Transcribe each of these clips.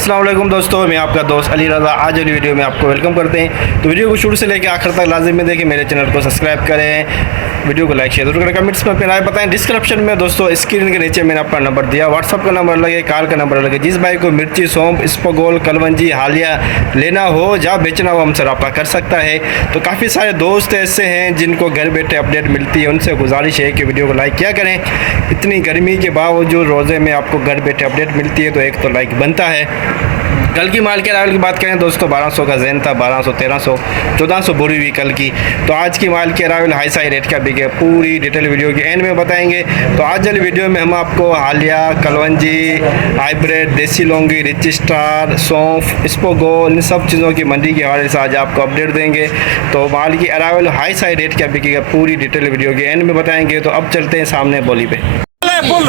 अस्सलाम वालेकुम दोस्तों, मैं आपका दोस्त अली रज़ा। आज वाली वीडियो में आपको वेलकम करते हैं। तो वीडियो को शुरू से लेकर आखिर तक लाजिम में देखें, मेरे चैनल को सब्सक्राइब करें, वीडियो को लाइक शेयर जरूर करें, कमेंट्स में अपनी राय बताएं। डिस्क्रिप्शन में दोस्तों स्क्रीन के नीचे मैंने अपना नंबर दिया, व्हाट्सअप का नंबर लगे, कॉल का नंबर लगे। जिस भाई को मिर्ची, सौंफ, इसबगोल, कलवंजी, हालिया लेना हो या बेचना हो, हमसे रब्ता कर सकता है। तो काफ़ी सारे दोस्त ऐसे हैं जिनको घर बैठे अपडेट मिलती है, उनसे गुजारिश है कि वीडियो को लाइक किया करें। इतनी गर्मी के बावजूद रोज़े में आपको घर बैठे अपडेट मिलती है तो एक तो लाइक बनता है। कल की माल के अरावल की बात करें दोस्तों, 1200 का जैन था, 1200, 1300, 1400 बोरी हुई कल की। तो आज की माल के अरावल हाई साई रेट का बिके, पूरी डिटेल वीडियो के एंड में बताएंगे। तो आज वाली वीडियो में हम आपको हालिया, कलवंजी, हाइब्रिड, देसी लौंगी, रिच स्टार, सौंफ, इसबगोल, इन सब चीज़ों की मंडी के हवाले से आज आपको अपडेट देंगे। तो माल की अरावल हाई साई रेट क्या बिकेगा, पूरी डिटेल वीडियो के एंड में बताएंगे। तो अब चलते हैं सामने बोली पे। हाइब्रिड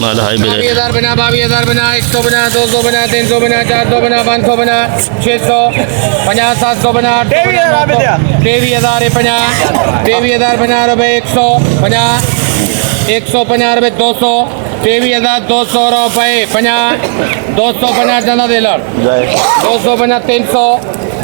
माल हाइब्रिड 22,000 बना, 22,000 बना, 100 बना, 200 बना, 300 बना, 400 बना, 500 बना, 600, 50, 700 बना, 23,000 50, 23,000 50 रुपये, 100 50, 150 रुपये, 200, 23,200 रुपये 50, 250 चंदा दे लड़, 250 300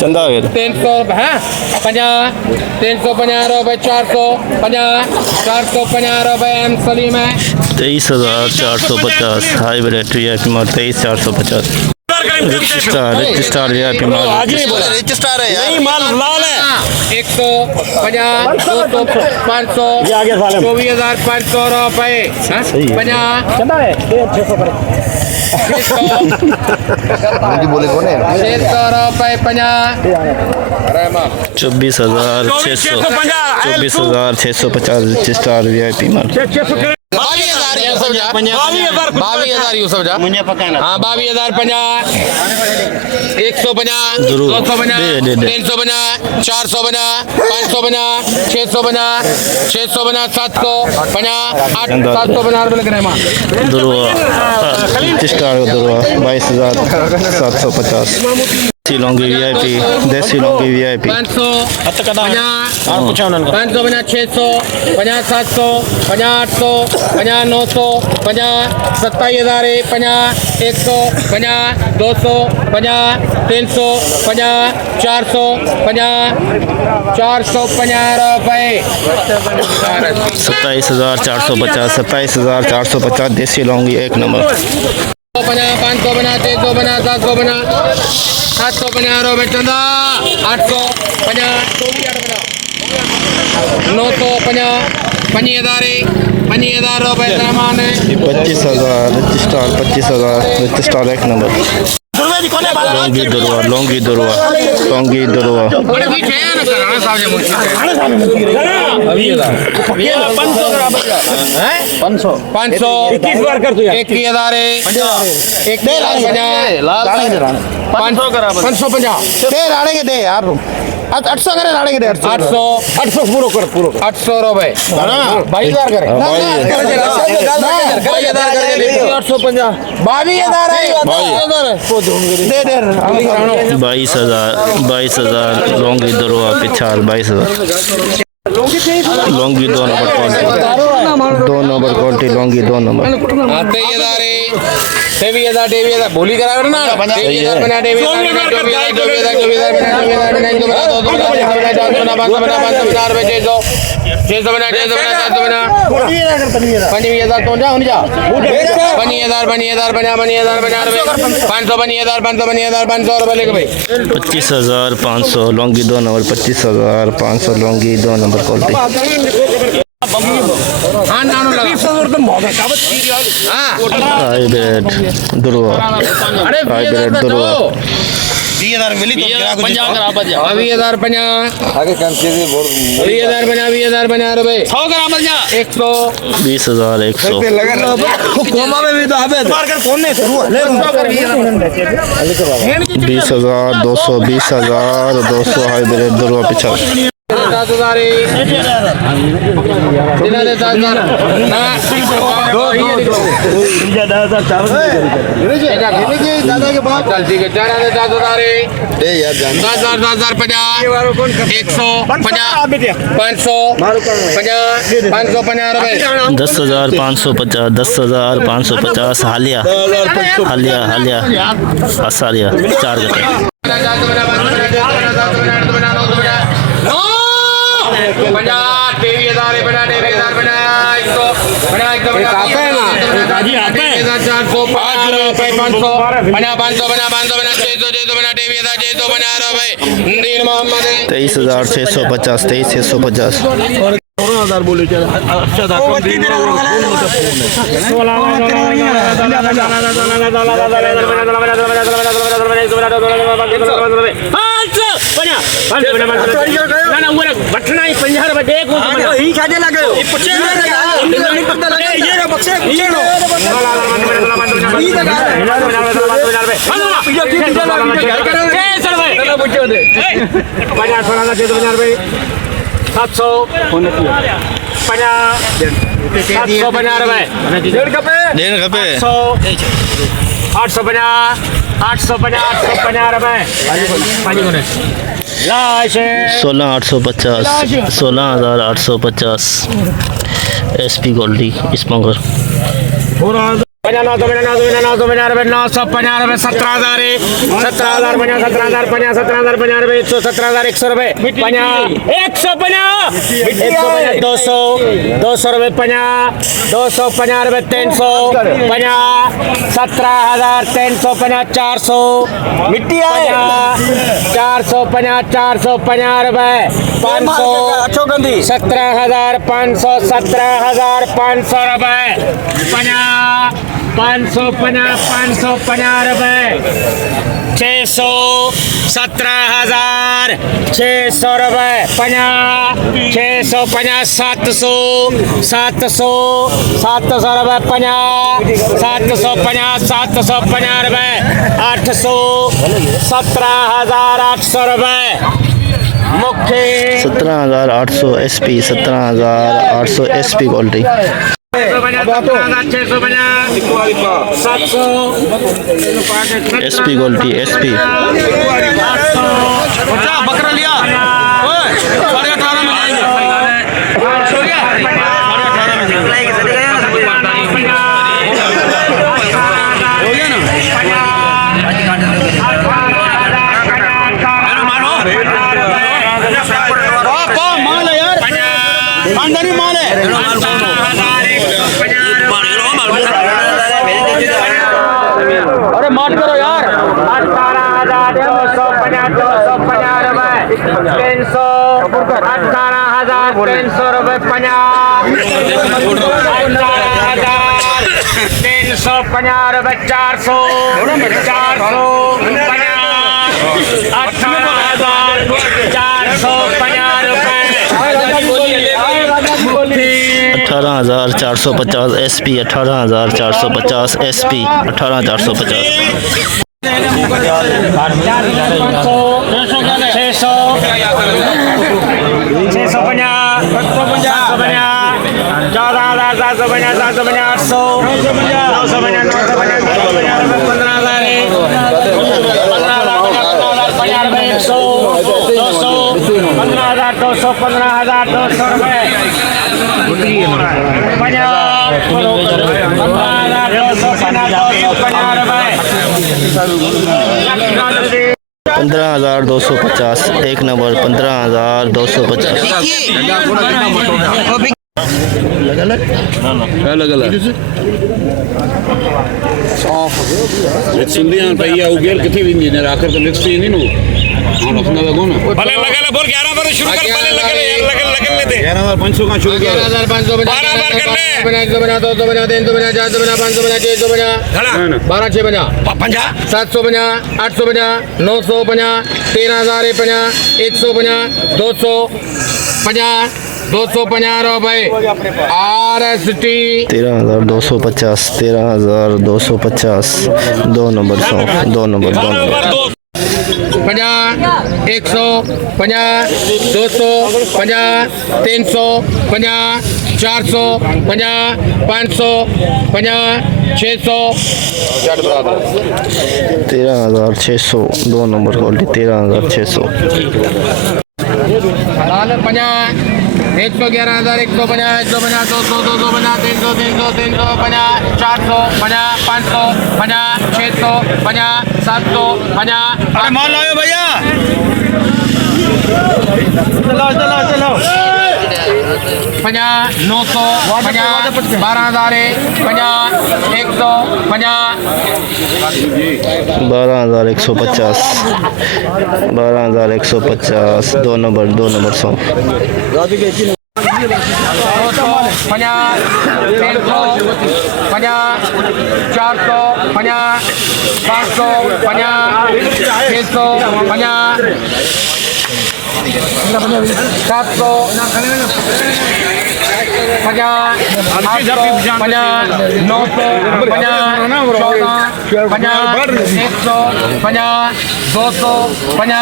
चंदा 300 हाँ 50, 350 रुपये, 450, 450 रुपये एम सलीम है, 23,450 हाइब्रिड वीआईपी माल 23,450। रिच स्टार वीआईपी माल रिच स्टार है यार, माल लाल है। 150, 200, 500, 24,500 रुपये 50, बोले कौन है? 600 रुपये 50, 24,650 रिच स्टार वीआईपी माल 22,000 यूसुफ जा, 22,000 यूसुफ जा, हाँ 22,000 50, 150, 200 बना, 300 बना, 400 बना, 500 बना, 600 बना, 600 बना, 700 50, 700 बना रुपये लग रहे हैं। दुरुआ रिच स्टार दुरुआ 22,750। देसी लौंगी वीआईपी 500 500 बना, 600 50, 700 50, 800 50, 900 50, 27,000 50, 100 50, 200 50, 300 50, 400 50, 450 रुपये 27,450 27,450 देसी लौंगी एक नंबर। 500 बना, 600 बना, 700 बना, 750 रुपये चंदा, 800 50, 950 25,000 रुपये सामान है। 25,000 रिच स्टार एक नंबर। लौंगी दुरुआ 500 21,000 550 दे यार 800 करे राड़े के 800 पूरो 800 रुपये 22,000 करे 22,000 लौंगी दुरुआ पिछाल 22,000। लौंगी 2 नंबर क्वालिटी लौंगी 2 नंबर 23,000 बोली करा ना 23,000 बना 600 बना 25,000 तो जा 5,000 रुपये लेके भाई 25,500 लौंगी 2 नंबर 25,500 लौंगी 2 नंबर क्वालिटी। हाइब्रिड दुरुआ 20,000 बना रुपये 100 20,000 100 20,000 200 20,000 200 हाइब्रिड दुरुआ पिछाल 7,000 दिला दे 7,000 दादा के बाप चल ठीक है 4,000 दे यार जान 10,000 50 150 500 550 रुपए 10,550 10,550 हालिया हालिया हालिया असारिया 4 घंटे 23,650 23,650 बोले चल अच्छा था ₹16,850 16,850 SP गोल्डी स्पॉन्गर 550 रुपए 600 17,000 600 रुपए 50 650 700 700 700 रुपए 50 750 750 रुपए 800 17,800 रुपए मुख्य 17,800 SP 17,800 SP Goldy 700 SP Goldy SP बकरा लिया 18,500 में माफ करो यार 18,250 रुपए 300 18,300 रुपए 18,350 रुपए 400 400 18,450 रुपए 18,450 SP 18,450 SP 18,450 15,250 एक नंबर 15,250 सिंधियां भैया उगेल किथे विंदी ने आखिर तो लिस्ट ही नहीं नो हां रखना लगो ना भले लगल बोल 11 बार शुरू कर भले लगल यार लगल ले दे 11,500 का शुरू कर 11,500 12 बार कर ले 150 बना 200 बना 300 बना 400 बना 500 बना 600 बना 12 6 बना 50 700 बना 800 बना 900 बना 13,000 बना 100 बना 200 50 250 रुपए RST 13,250 13,250 2 नंबर 100 2 नंबर 2 नंबर 50 100 50 200 50 300 50 400 50 500 50 600 13,600 दो नंबर क्वालिटी 13,600 लाल 50 111,000 150 150 200 250 300 300 350 400 50 500 50 600 50 700 50 अरे माल लाओ भैया, चलो 50 900 50 12,000 50 100 50 12,150 12,150 दो नंबर 100 200 50 300 50 400 50 500 50 600 50 700 50 800 50 900 50 14 50 100 50 200 50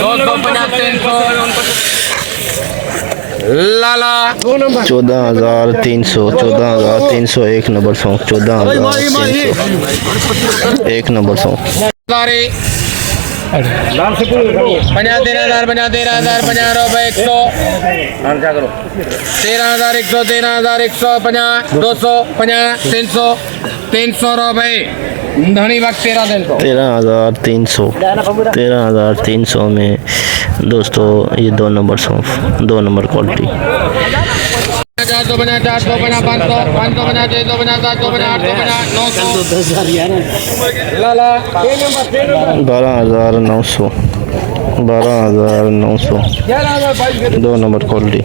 250 300 लाला 14,300 एक नंबर 100 14,300 एक नंबर 100 50 13,000 50 13,000 50 रुपए 100 13,100 13,100 50 200 50 300 300 रुपए धनी वक्त 13,300 में दोस्तों ये दो नंबर 100 दो नंबर क्वालिटी 400 50 400 50 500 500 50 600 50 700 50 800 50 900 लाला 12,900 दो नंबर क्वालिटी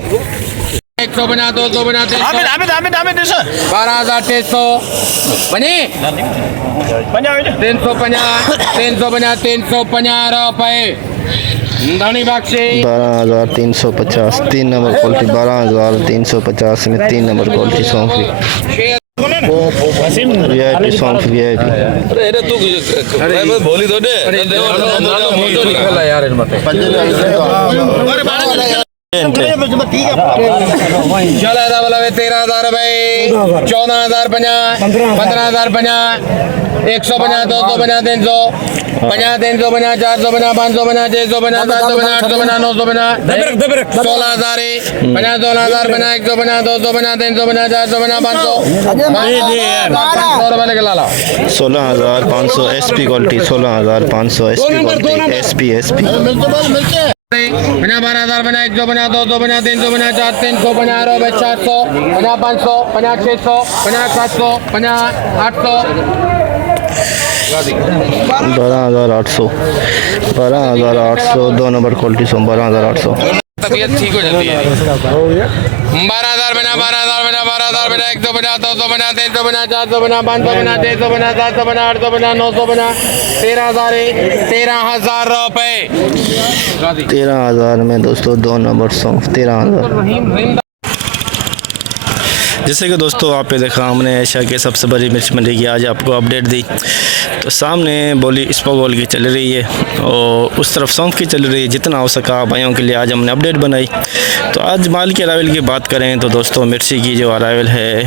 150 200 50 300 12,300 बनी 350 रुपए धनी बख्शी 12,350 तीन नंबर क्वालिटी 12,350 में तीन नंबर क्वालिटी सौंफ वीआईपी सौंफ वीआईपी बोली तो दे चलो ऐसा बोला 13,000 रुपए 14,000 50 15,000 50 150 250 300 50 300 50 400 50 500 50 600 50 700 50 800 50 900 50 16,000 50 16,000 50 150 200 50 300 50 400 50 500 रुपए लेके ला लो 16,500 SP quality 16,500 SP quality SP 50 12,000 50 150 200 50 300 50 300 50 रुपए 400 50 500 50 600 50 700 50 800 12,800 दो नंबर क्वालिटी सौ 12,800 तबीयत ठीक हो जाती है 12,000 बिना 12,000 बिना 12,000 बिना 150 200 बिना 300 बिना 400 बिना 500 बिना 600 बिना 700 बिना 800 बिना 900 बिना 13,000 रुपए 13,000 में दोस्तों दो नंबर 100 13,000 जैसे कि दोस्तों आप पे देखा हमने एशिया के सबसे बड़ी मिर्च मंडी की आज आपको अपडेट दी। तो सामने बोली स्पोगोल की चल रही है और उस तरफ सौंफ की चल रही है। जितना हो सका भाइयों के लिए आज हमने अपडेट बनाई। तो आज माल के अरावल की बात करें तो दोस्तों मिर्ची की जो अरावल है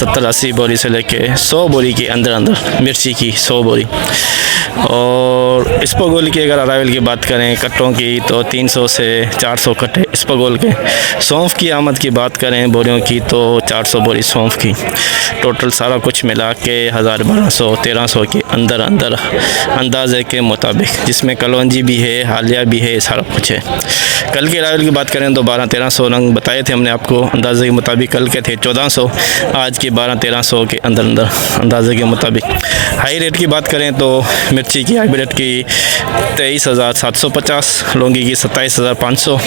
70-80 बोरी से लेके 100 बोरी के अंदर मिर्ची की 100 बोरी। और स्पोगोल की अगर अरावल की बात करें कट्टों की तो 300 से 400 कट्टे स्पोगोल के। सौंफ की आमद की बात करें बोरियों की तो 400 बोरी सौंफ की। टोटल सारा कुछ मिला के 1,200-1,300 के अंदर अंदाजे के मुताबिक, जिसमें कलौंजी भी है हालिया भी है सारा कुछ है। कल के अरावल की बात करें तो 1200-1300 रंग बताए थे हमने आपको अंदाजे के मुताबिक। कल के थे 1400, आज के 1200-1300 के अंदर अंदाजे के मुताबिक। हाई रेट की बात करें तो मिर्ची की हाइब्रिड की 23,750, लौंगी की 27,500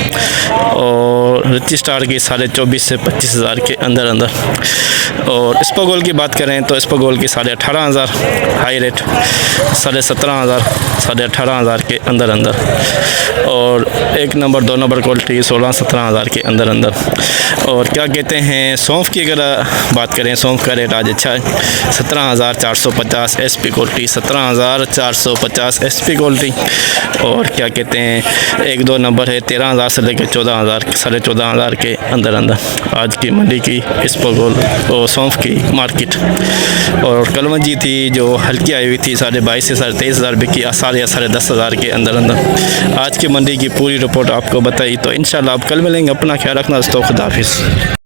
और रिच स्टार की 24,500 से 25,000 के अंदर अंदर। और स्पोगोल की बात करें तो स्पोगोल की 18,500 हाई रेट, 17,500, 18,500 के अंदर अंदर। और 1 नंबर 2 नंबर क्वालिटी 16-17 के अंदर अंदर। और क्या कहते हैं सौंफ की अगर बात करें, सौंफ का रेट आज अच्छा है, 17,450 SP क्वालिटी, 17,450 SP क्वालिटी। और क्या कहते हैं 1-2 नंबर है 13,000 से लेकर 14,000, 14,500 के अंदर अंदर आज की मंडी की स्पोगोल और सौंफ की मार्केट। और कलवंजी थी जो हल्की आई हुई थी 22,500 से 23,000 बिकी, 10,000 के अंदर अंदर। आज की मंडी की पूरी रिपोर्ट आपको बताई। तो इंशाल्लाह आप कल मिलेंगे। अपना ख्याल रखना दोस्तों, खुदा हाफिज़।